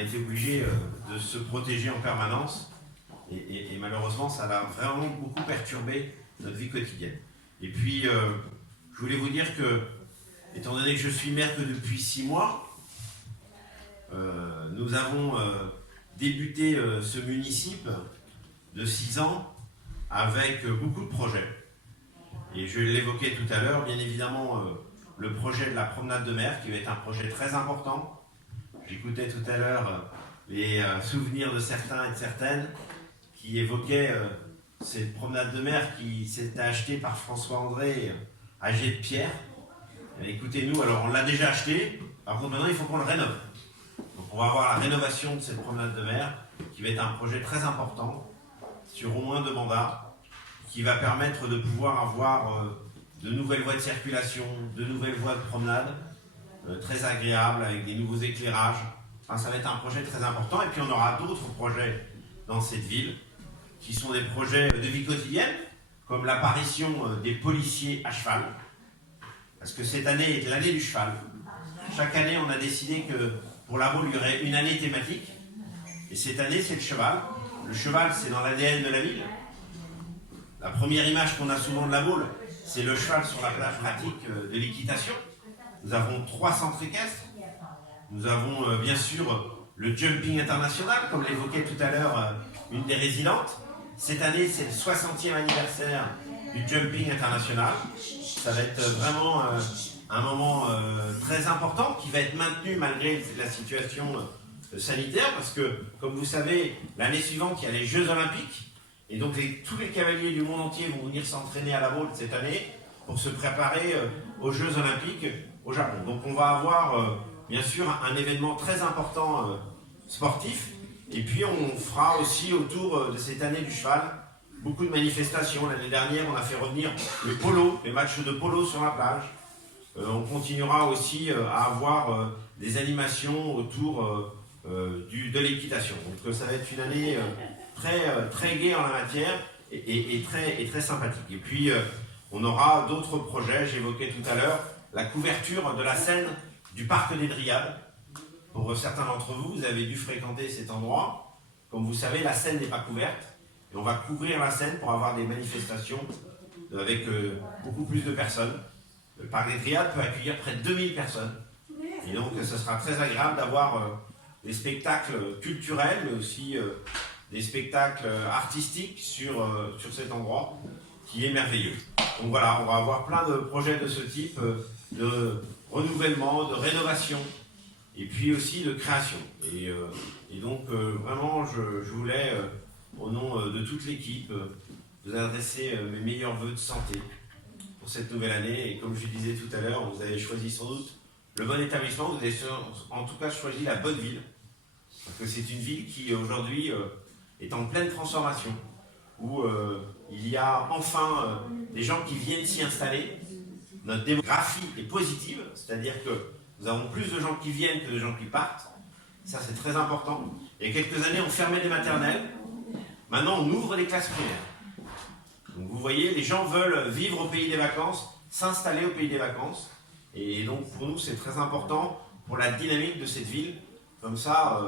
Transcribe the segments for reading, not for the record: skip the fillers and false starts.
a été obligé de se protéger en permanence et malheureusement ça a vraiment beaucoup perturbé notre vie quotidienne. Et puis je voulais vous dire que, étant donné que je suis maire que depuis 6 mois, nous avons débuté ce municipe de 6 ans avec beaucoup de projets. Et je l'évoquais tout à l'heure, bien évidemment, le projet de la promenade de mer, qui va être un projet très important. J'écoutais tout à l'heure les souvenirs de certains et de certaines qui évoquaient cette promenade de mer qui s'était achetée par François André à Jet de Pierre. Écoutez-nous, alors on l'a déjà acheté, par contre maintenant il faut qu'on le rénove. Donc on va avoir la rénovation de cette promenade de mer, qui va être un projet très important, sur au moins 2 mandats, qui va permettre de pouvoir avoir de nouvelles voies de circulation, de nouvelles voies de promenade, très agréables, avec des nouveaux éclairages. Enfin, ça va être un projet très important. Et puis on aura d'autres projets dans cette ville, qui sont des projets de vie quotidienne, comme l'apparition des policiers à cheval, parce que cette année est l'année du cheval. Chaque année, on a décidé que pour la Baule, il y aurait une année thématique, et cette année, c'est le cheval. Le cheval, c'est dans l'ADN de la ville. La première image qu'on a souvent de la Baule, c'est le cheval sur la plage pratique de l'équitation. Nous avons 3 centres équestres. Nous avons bien sûr le jumping international, comme l'évoquait tout à l'heure une des résidentes. Cette année, c'est le 60e anniversaire du jumping international. Ça va être vraiment un moment très important qui va être maintenu malgré la situation sanitaire, parce que, comme vous savez, l'année suivante, il y a les Jeux Olympiques. Et donc tous les cavaliers du monde entier vont venir s'entraîner à la Baule cette année pour se préparer aux Jeux Olympiques au Japon. Donc on va avoir bien sûr un événement très important sportif. Et puis on fera aussi autour de cette année du cheval beaucoup de manifestations. L'année dernière, on a fait revenir le polo, les matchs de polo sur la plage. On continuera aussi à avoir des animations autour de l'équitation. Donc ça va être une année très gai en la matière et très sympathique. Et puis on aura d'autres projets. J'évoquais tout à l'heure la couverture de la Seine du parc des Dryades. Pour certains d'entre vous, vous avez dû fréquenter cet endroit. Comme vous savez, la Seine n'est pas couverte. Et on va couvrir la Seine pour avoir des manifestations avec beaucoup plus de personnes. Le parc des Dryades peut accueillir près de 2000 personnes. Et donc ce sera très agréable d'avoir des spectacles culturels, mais aussi des spectacles artistiques sur cet endroit qui est merveilleux. Donc voilà, on va avoir plein de projets de ce type, de renouvellement, de rénovation, et puis aussi de création. Et donc vraiment, je voulais, au nom de toute l'équipe, vous adresser mes meilleurs vœux de santé pour cette nouvelle année. Et comme je disais tout à l'heure, vous avez choisi sans doute le bon établissement, vous avez en tout cas choisi la bonne ville, parce que c'est une ville qui aujourd'hui est en pleine transformation, où il y a enfin des gens qui viennent s'y installer. Notre démographie est positive, c'est-à-dire que nous avons plus de gens qui viennent que de gens qui partent. Ça, c'est très important. Il y a quelques années, on fermait des maternelles. Maintenant, on ouvre des classes primaires. Donc vous voyez, les gens veulent vivre au pays des vacances, s'installer au pays des vacances. Et donc pour nous, c'est très important pour la dynamique de cette ville. Comme ça,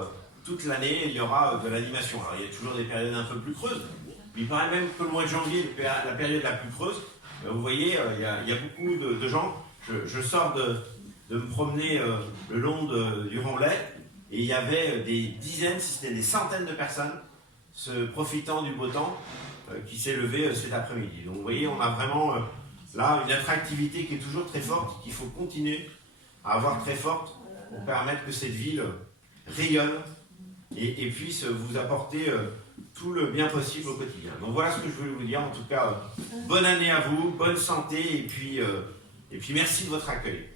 toute l'année, il y aura de l'animation. Alors il y a toujours des périodes un peu plus creuses. Il paraît même que le mois de janvier est la période la plus creuse. Vous voyez, il y a beaucoup de gens. Je sors de me promener le long du Remblai, et il y avait des dizaines, si ce n'est des centaines de personnes profitant du beau temps qui s'est levé cet après-midi. Donc vous voyez, on a vraiment là une attractivité qui est toujours très forte, qu'il faut continuer à avoir très forte pour permettre que cette ville rayonne et puisse vous apporter tout le bien possible au quotidien. Donc voilà ce que je voulais vous dire. En tout cas, bonne année à vous, bonne santé, et puis merci de votre accueil.